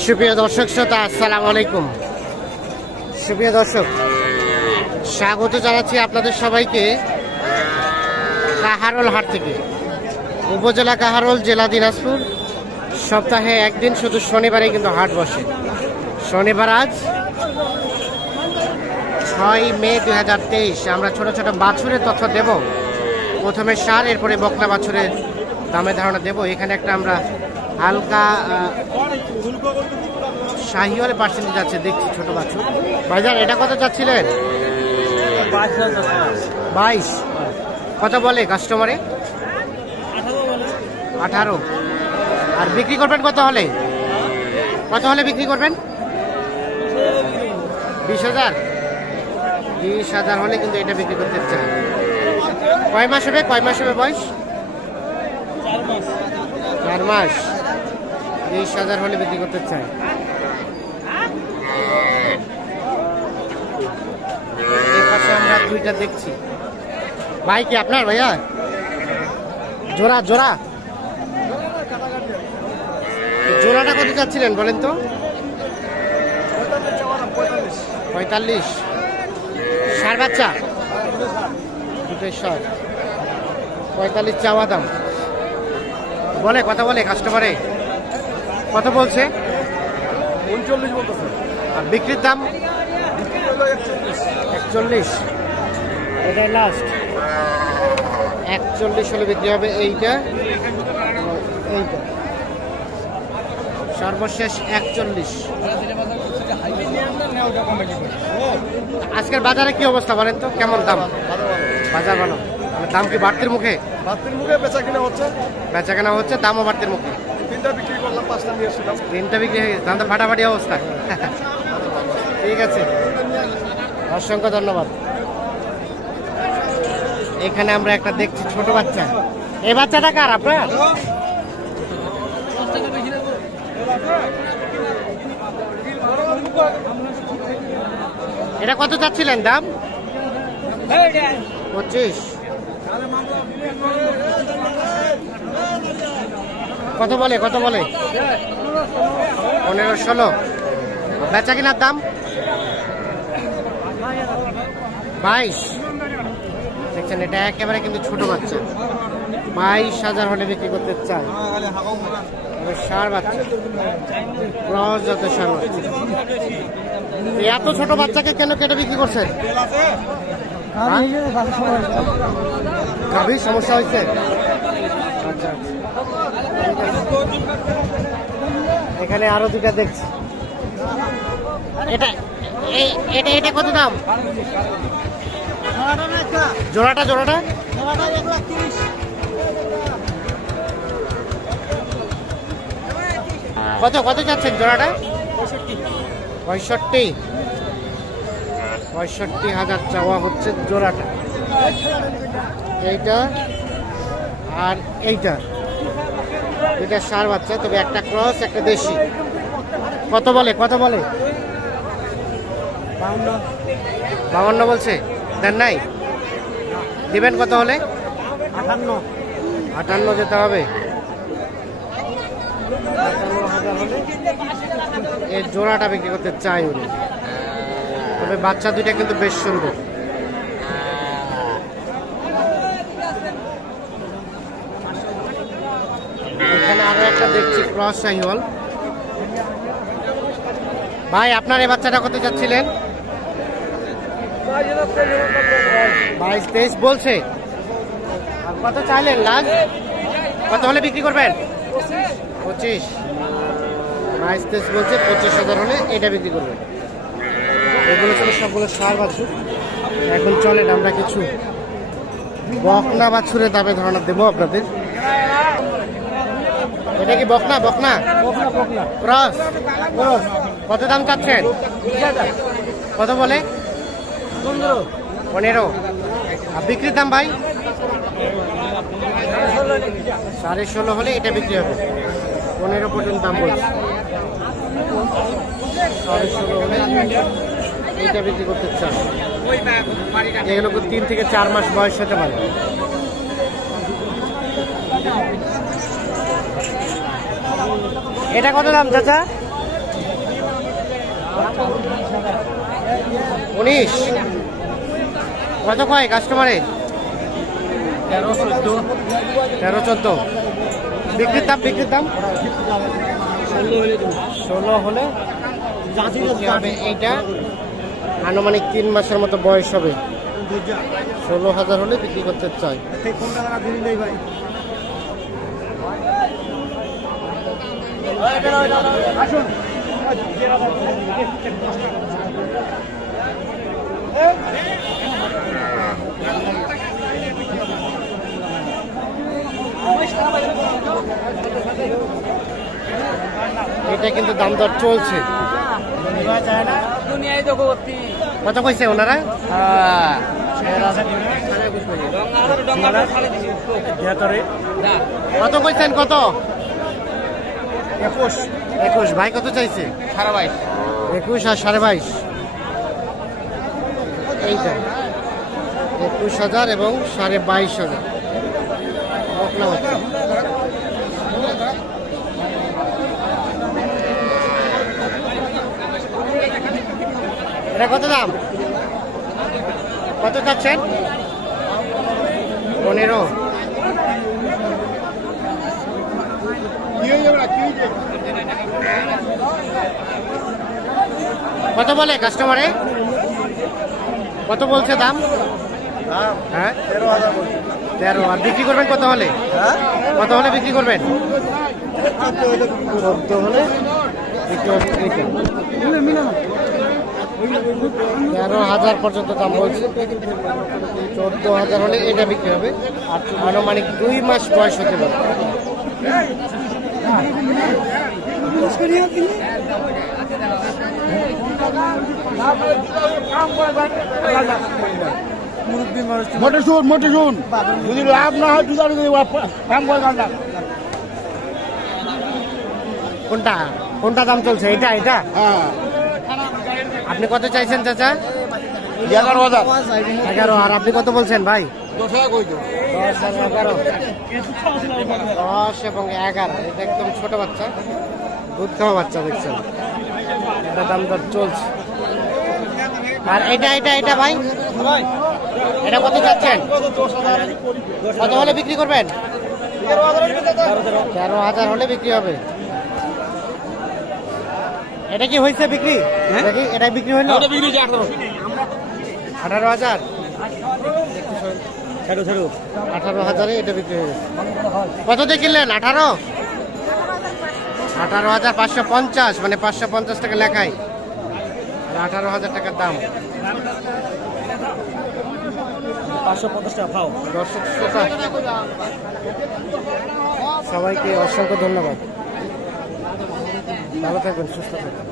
সুপ্রিয় দর্শক শ্রোতা, আসসালামু আলাইকুম। সুপ্রিয় দর্শক, স্বাগত জানাচ্ছি আপনাদের সবাইকে কাহারোল হাট থেকে। উপজেলা কাহারোল, জেলা দিনাজপুর। সপ্তাহে একদিন, শুধু শনিবারে কিন্তু হাট বসে। শনিবার আজ 6 মে 2023। আমরা ছোট ছোট বাছুরের তথ্য দেব। প্রথমে সার, এরপরে বকনা বাছুরের দামে ধারণা দেব। এখানে একটা আমরা হালকা শাহিওয়াল পার্সেন্টেজ আছে দেখছি, ছোট বাছুর। ভাইজান, এটা কত চাচ্ছিলেন? 22। কত বলে কাস্টমারে? 18। আর বিক্রি করবেন কত হলে? কত হলে বিক্রি করবেন? 20,000। 20,000 হলে কিন্তু এটা বিক্রি করতে চাই। কয় মাস হবে? কয় মাস হবে বয়স? 4 মাস। 20,000 হলে বিক্রি করতে চাই। এই পাশে আমরা দুইটা দেখছি। ভাই কি আপনার? ভাইয়া জোড়া জোড়া জোড়াটা কত চাচ্ছিলেন বলেন তো? 45। ষাঁড় বাচ্চা দুটোই ষাঁড়। 45 চাওয়া দাম। বলে কত বলে কাস্টমারে? কত বলছে? 39 বলতেছে। আর বিক্রির দাম? 41। এটাই লাস্ট। 41 হলে বিক্রি হবে। এইটা এইটা সর্বশেষ 41। আজকের বাজারে কি অবস্থা বলেন তো? কেমন দাম? বাজার ভালো। দাম কি বাড়তির মুখে? বাড়তির মুখে বেচা কিনা হচ্ছে। বেচা কেনা হচ্ছে, দামও বাড়তির মুখে। 3টা বিক্রি করলাম, 5টা নিয়ে এসেছিলাম। 3টা বিক্রি হয়ে গেছে। দাম তো ফাটাফাটি অবস্থা। ঠিক আছে, অসংখ্য ধন্যবাদ। এখানে আমরা একটা দেখছি ছোট বাচ্চা। এই বাচ্চাটা কার আপনার? এটা কত চাচ্ছিলেন দাম? 25। কত বলে? কত বলে? 15-16। বেচা কিনার দাম 22। দেখছেন, এটা একেবারে কিন্তু ছোট বাচ্চা। 22,000 হলে বিক্রি করতে চাই। ষাঁড় বাচ্চা, ক্রস জাতের ষাঁড় বাচ্চা। এত ছোট বাচ্চাকে কেন কেটে বিক্রি করছেন? গাভীর সমস্যা হয়েছে? আচ্ছা, এখানে আরো দুটা দেখছি। এটা এটা এটা কত দাম? জোড়াটা জোড়াটা কত কত যাচ্ছেন জোড়াটা? 65। 65,000 চাওয়া হচ্ছে জোড়াটা। এইটা আর এইটা, এটা ষাঁড় বাচ্চা, তবে একটা ক্রস একটা দেশি। কত বলে? কত বলে? 52 বলছে। দেন নাই? দিবেন কত হলে? 58 যেতে হবে। 58,000 হলে এই জোড়াটা বিক্রি করতে চাই উনি। তবে বাচ্চা দুইটা কিন্তু বেশ সুন্দর। এখানে আরো একটা দেখছি ক্রস শাহিওয়াল। ভাই, আপনার এই বাচ্চাটা কত চাচ্ছিলেন? 22-23 বলছে। আর কত চাইলেন লাস্ট? কত হলে বিক্রি করবেন? 25। 22-23 বলছে। 25,000 হলে এটা বিক্রি করবেন। এগুলো ছিল সবগুলো ষাঁড় বাছুর। এখন চলেন আমরা কিছু বকনা বাছুরের দামে ধারণা দেবো আপনাদের। এটা কি বকনা? বকনা ক্রস। কত দাম চাচ্ছেন? কত বলে? 15। আর বিক্রির দাম ভাই? 16.5 হলে এটা বিক্রি হবে। 15 পর্যন্ত দাম বলছে। 16.5 হলে এটা বিক্রি করতে চান। এগুলো 3 থেকে 4 মাস বয়স হতে পারে। এটা কত দাম চাচা? 19 কত কয় কাস্টমারে? 13-14 বিক্রির দাম 16 হলে হবে। এইটা আনুমানিক 3 মাসের মতো বয়স হবে। 16,000 হলে বিক্রি করতে চাই। এটা কিন্তু দাম দর চলছে। কত কইছে ওনারা? কত কইছেন? কত? 21 ভাই কত চাইছে? 21 আর 22.5। এইটা 21,000 এবং 22,500। বকনা বাচ্চা। এটা কত দাম? কত চাচ্ছেন? 15। কত বলে কাস্টমারে? কত বলছে দাম? হ্যাঁ 13। আর বিক্রি করবেন কত হলে? কত হলে বিক্রি করবেন? 14 হলে বিক্রি হবে। 13,000 পর্যন্ত দাম বলছে। 14,000 হলে এটা বিক্রি হবে। আর আনুমানিক 2 মাস বয়স হতে পারে। মোটে শুন যদি লাভ না হয় কোনটা দাম চলছে? এটা হ্যাঁ আপনি কত চাইছেন চাচা? 11,000। আর আপনি কত বলছেন ভাই? 10 টাকা কই তো। 10 আর 11। 10 এবং 11। এটা একদম ছোট বাচ্চা, দুধ খাওয়া বাচ্চা দেখছেন। এটা দাম দর চলছে। আর এটা ভাই এটা কত চাচ্ছেন? কত হলে বিক্রি করবেন? 13,000 হলে বিক্রি হবে। এটা কি হয়েছে বিক্রি? এটা বিক্রি হইল 18,000। 18,000 এটা বিক্রি হয়ে গেছে। কত দিয়ে কিনলেন? 18,550, মানে 550 টাকা লেখায়। আর 18,000 টাকার দাম। 550 টাকা খাও। দর্শক শ্রোতা সবাইকে অসংখ্য ধন্যবাদ। ভালো থাকবেন, সুস্থ থাকবেন।